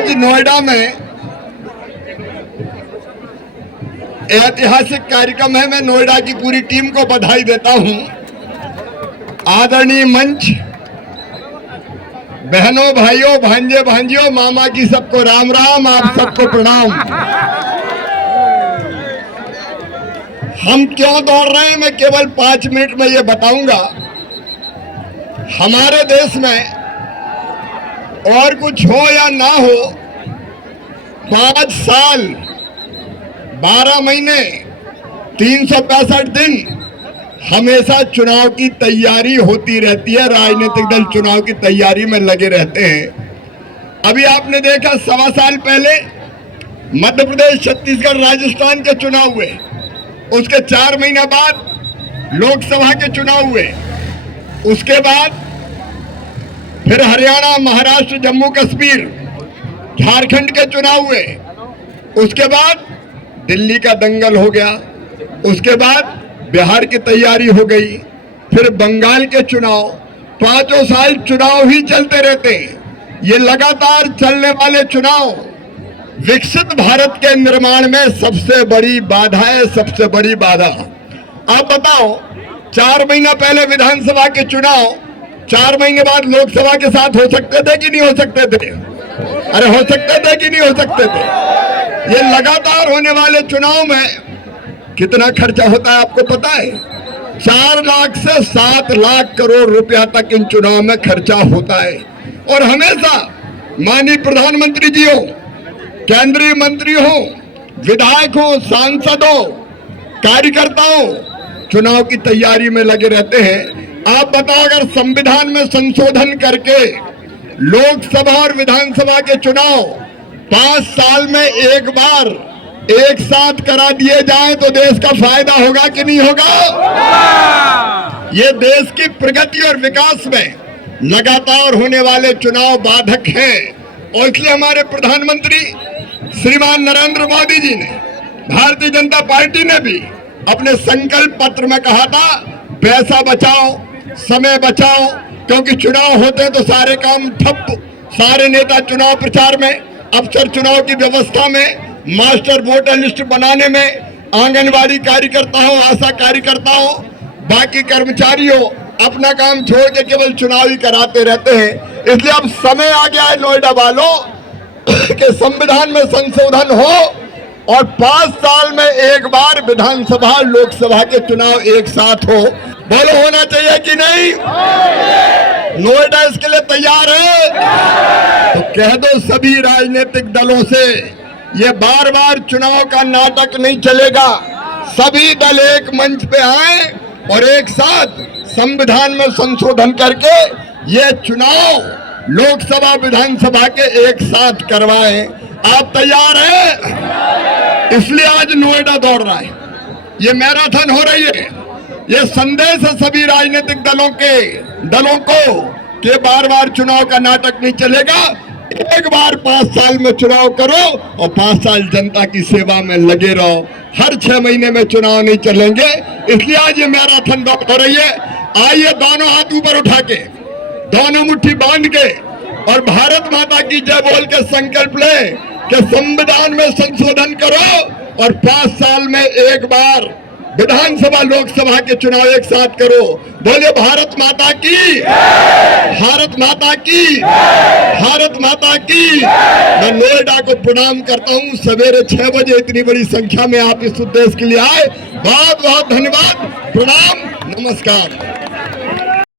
आज नोएडा में ऐतिहासिक कार्यक्रम है। मैं नोएडा की पूरी टीम को बधाई देता हूं। आदरणीय मंच, बहनों, भाइयों, भांजे, भांजियों, मामा जी, सबको राम राम, आप सबको प्रणाम। हम क्यों दौड़ रहे हैं, मैं केवल 5 मिनट में ये बताऊंगा। हमारे देश में और कुछ हो या ना हो, 5 साल 12 महीने 365 दिन हमेशा चुनाव की तैयारी होती रहती है। राजनीतिक दल चुनाव की तैयारी में लगे रहते हैं। अभी आपने देखा 1.25 साल पहले मध्य प्रदेश, छत्तीसगढ़, राजस्थान के चुनाव हुए। उसके 4 महीने बाद लोकसभा के चुनाव हुए। उसके बाद फिर हरियाणा, महाराष्ट्र, जम्मू कश्मीर, झारखंड के चुनाव हुए। उसके बाद दिल्ली का दंगल हो गया। उसके बाद बिहार की तैयारी हो गई। फिर बंगाल के चुनाव। 5 साल चुनाव ही चलते रहते हैं। ये लगातार चलने वाले चुनाव विकसित भारत के निर्माण में सबसे बड़ी बाधा है, सबसे बड़ी बाधा। आप बताओ, 4 महीना पहले विधानसभा के चुनाव, 4 महीने बाद लोकसभा के साथ हो सकते थे कि नहीं हो सकते थे? अरे हो सकते थे कि नहीं हो सकते थे? ये लगातार होने वाले चुनाव में कितना खर्चा होता है आपको पता है? 4 लाख से 7 लाख करोड़ रुपया तक इन चुनाव में खर्चा होता है। और हमेशा माननीय प्रधानमंत्री जी हो, केंद्रीय मंत्री हो, विधायक हो, सांसद हो, कार्यकर्ता हो, चुनाव की तैयारी में लगे रहते हैं। आप बताओ, अगर संविधान में संशोधन करके लोकसभा और विधानसभा के चुनाव 5 साल में एक बार एक साथ करा दिए जाए तो देश का फायदा होगा कि नहीं होगा? ये देश की प्रगति और विकास में लगातार होने वाले चुनाव बाधक हैं। और इसलिए हमारे प्रधानमंत्री श्रीमान नरेंद्र मोदी जी ने, भारतीय जनता पार्टी ने भी अपने संकल्प पत्र में कहा था, पैसा बचाओ, समय बचाओ, क्योंकि चुनाव होते हैं तो सारे काम ठप। सारे नेता चुनाव प्रचार में, अफसर चुनाव की व्यवस्था में, मास्टर वोटर लिस्ट बनाने में, आंगनबाड़ी कार्यकर्ता हो, आशा कार्यकर्ता हो, बाकी कर्मचारी हो, अपना काम छोड़ के केवल चुनाव ही कराते रहते हैं। इसलिए अब समय आ गया है नोएडा वालों कि संविधान में संशोधन हो और 5 साल में एक बार विधानसभा, लोकसभा के चुनाव एक साथ हो। बोलो, होना चाहिए कि नहीं? नोएडा इसके लिए तैयार है? तो कह दो सभी राजनीतिक दलों से, ये बार बार चुनाव का नाटक नहीं चलेगा। सभी दल एक मंच पे आए और एक साथ संविधान में संशोधन करके ये चुनाव लोकसभा, विधानसभा के एक साथ करवाएं। आप तैयार हैं? इसलिए आज नोएडा दौड़ रहा है, ये मैराथन हो रही है। ये संदेश है सभी राजनीतिक दलों को कि बार बार चुनाव का नाटक नहीं चलेगा। एक बार 5 साल में चुनाव करो और 5 साल जनता की सेवा में लगे रहो। हर 6 महीने में चुनाव नहीं चलेंगे। इसलिए आज ये मैराथन दौड़ हो रही है। आइए दोनों हाथ ऊपर उठा के, दोनों मुट्ठी बांध के और भारत माता की जय बोल के संकल्प ले कि संविधान में संशोधन करो और 5 साल में एक बार विधानसभा, लोकसभा के चुनाव एक साथ करो। बोलिए भारत माता की, भारत माता की, भारत माता की। मैं नोएडा को प्रणाम करता हूं। सवेरे 6 बजे इतनी बड़ी संख्या में आप इस उद्देश्य के लिए आए, बहुत बहुत धन्यवाद। प्रणाम, नमस्कार।